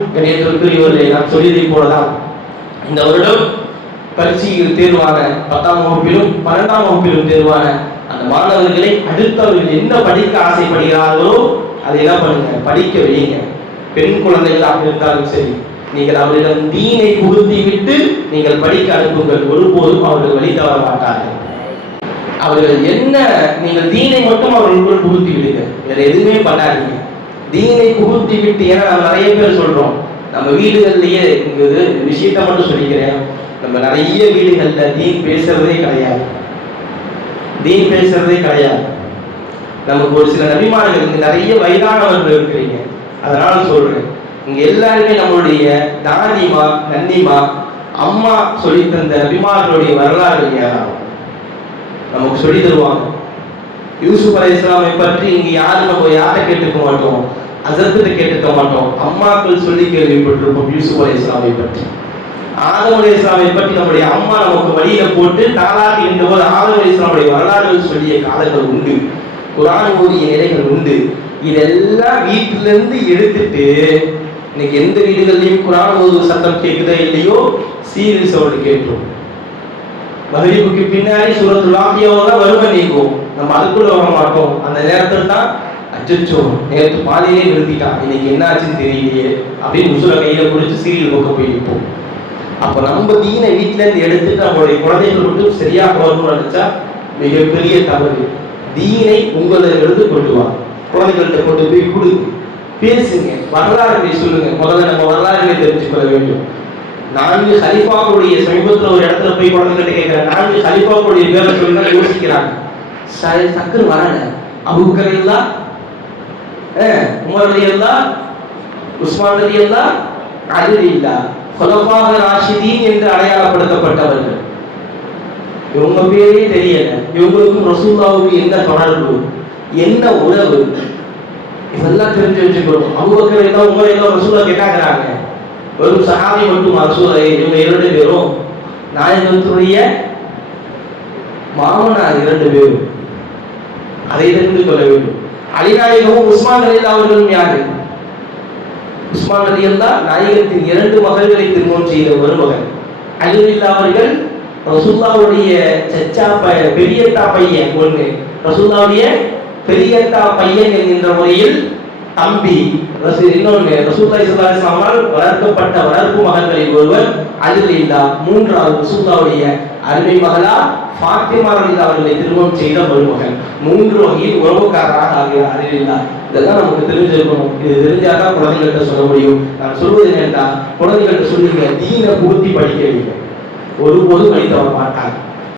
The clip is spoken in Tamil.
கணியத்திற்குரியவர்களை நான் சொல்லியதை போலதான் இந்த வருடம் பரீட்சையில் தேர்வான 10ஆம் வகுப்பிலும் 12ஆம் வகுப்பிலும் தேர்வான அந்த மாணவர்களை அடுத்தவர்கள் என்ன படிக்க ஆசைப்படுகிறார்களோ அதை என்ன பண்ணுங்க, படிக்க வையுங்க. பெண் குழந்தைகளாக இருந்தாலும் சரி, நீங்கள் அவர்களிடம் தீனை புகுத்தி விட்டு நீங்கள் படிக்க அனுப்புங்கள். ஒருபோதும் அவர்கள் வழி தவற மாட்டார்கள். அவர்கள் என்ன, நீங்கள் தீனை மட்டும் அவர்களுக்குள் புகுத்தி விடுங்க, வேற எதுவுமே பண்ணாதீங்க. தீனை புகுத்தி விட்டு, ஏன்னா நம்ம நிறைய பேர் சொல்றோம், நம்ம வீடுகள்லயே இங்க விஷயத்த மட்டும் சொல்லிக்கிறேன், நம்ம நிறைய வீடுகள்ல தீன் பேசுறதே கிடையாது. தீன் பேசுறதே கிடையாது. நமக்கு ஒரு சில நபிமார்கள், இங்க நிறைய வயதானவர்கள் இருக்கிறீங்க, அதனால சொல்றேன், இங்க எல்லாருமே நம்மளுடைய தாதிமா நன்னிமா அம்மா சொல்லி தந்த நபிமார்களுடைய வரலாறு யாராவது நமக்கு சொல்லி தருவாங்க. யூசுப் அலைஹிஸ்ஸலாமை பற்றி இங்க யாரும் நம்ம யாரை கேட்டுக்க மாட்டோம், ஹஸரத்திட்ட கேட்டுக்க மாட்டோம். அம்மாக்கள் சொல்லி கேள்விப்பட்டிருப்போம் யூசுப் அலைஹிஸ்ஸலாமை பற்றி. ஆதம் அலைஹிஸ்ஸலாமை பற்றி நம்முடைய அம்மா நமக்கு வழியில போட்டு தாலாட்டி என்றபோது ஆதம் அலைஹிஸ்ஸலாமுடைய வரலாறுகள் சொல்லிய காலங்கள் உண்டு, குர்ஆன் ஓதிய நிலைகள் உண்டு. இதெல்லாம் வீட்டிலிருந்து எடுத்துட்டு இன்னைக்கு எந்த வீடுகள்லையும் குர்ஆன் ஓதும் சத்தம் கேட்குதோ இல்லையோ, சீரியல் சவுண்ட் கேட்கும். மகரிபுக்கு பின்னாடி சூரத்துல் வாக்கியாவோட வறுமை நீக்கும், நம்ம அதுக்குள்ள வர மாட்டோம். அந்த நேரத்தில் தான் அச்சோ நேற்று பாதியிலே நிறுத்திட்டான், இன்னைக்கு என்ன ஆச்சுன்னு தெரியலையே அப்படின்னு முசுல கையில பிடிச்சி சீரியல் பக்கம் போய் நிற்போம். அப்போ நம்ம தீனை வீட்டில இருந்து எடுத்துட்டு நம்மளுடைய குழந்தைகள் மட்டும் சரியாக வரணும்னு நினைச்சா மிகப்பெரிய தவறு. தீனை உங்களிடமிருந்து கொண்டு வா, குழந்தைகள்கிட்ட கொண்டு போய் கொடு, பேசுங்க, வரலாறுகளை சொல்லுங்க. முதல்ல நம்ம வரலாறுகளை தெரிஞ்சுக்கொள்ள வேண்டும். 4 ஹலீஃபாக்களுடைய சமீபத்தில் ஒரு இடத்துல போய் குழந்தைகிட்ட கேட்கிறேன், 4 ஹலீஃபாக்களுடைய பேரை சொல்லி யோசிக்கிறாங்க. சக்கர் வரல, அபூபக்கர் ரலியல்லாஹ், உமர் ரலியல்லாஹ், உஸ்மான் ரலியல்லாஹ், அலி ரலியல்லாஹ், குலஃபாக ராஷிதீன் என்று அடையாளப்படுத்தப்பட்டவர்கள். இவங்க பேரே தெரியல, இவங்களுக்கும் ரசூலுல்லாஹ்வுக்கு என்ன தொடர்பு, என்ன உறவு, இதெல்லாம் தெரிஞ்சு வச்சுக்கணும். அபூபக்கர் ரலியல்லாஹ், உமர் ரலியல்லாஹ் ரசூலுல்லாஹ் கேட்டாங்கறாங்க, வெறும் சஹாபி மட்டும் ரசூலுல்லாஹ், இவங்க 2 பேரும் நாயகத்துடைய மாமனார் 2 பேரும், அதை தெரிந்து கொள்ள வேண்டும். அலி நாயகமும் உஸ்மான் ரலியல்லாஹு அவர்களும் யாரு? உஸ்மான் ரலியல்லாஹ் நாயகத்தின் 2 மகள்களை திருமணம் செய்த ஒரு மகன். அலி ரலியல்லாஹு அவர்கள் ரசூலுல்லாஹ்வுடைய சச்சா பெரியத்தா பையன் ஒன்று, ரசூலுல்லாஹ்வுடைய பெரியத்தா பையன் என்கின்ற முறையில் தம்பி இன்னொன்று, ரசூலுல்லாஹி ஸல்லல்லாஹு அலைஹி வஸல்லம் வளர்க்கப்பட்ட வளர்ப்பு மகன்களில் ஒருவர் அலி ரலியல்லாஹ். 3வது ரசூலுல்லாஹ்வுடைய அருமை மகளா ஃபாத்திமா ரலியல்லாஹு அவர்களை திருமணம் செய்த மருமகன். 3 வகையில் உறவுக்காரராக ஆகிறார் அலி ரலியல்லாஹ். இதெல்லாம் நமக்கு தெரிஞ்சிருக்கணும். இது தெரிஞ்சாதான் குழந்தைகள்கிட்ட சொல்ல முடியும். நான் சொல்வது என்னன்னா, குழந்தைகள்கிட்ட சொல்லுங்க, தீனை பூர்த்தி படிக்க வைங்க, ஒருபோதும் வழி தவற மாட்டாங்க.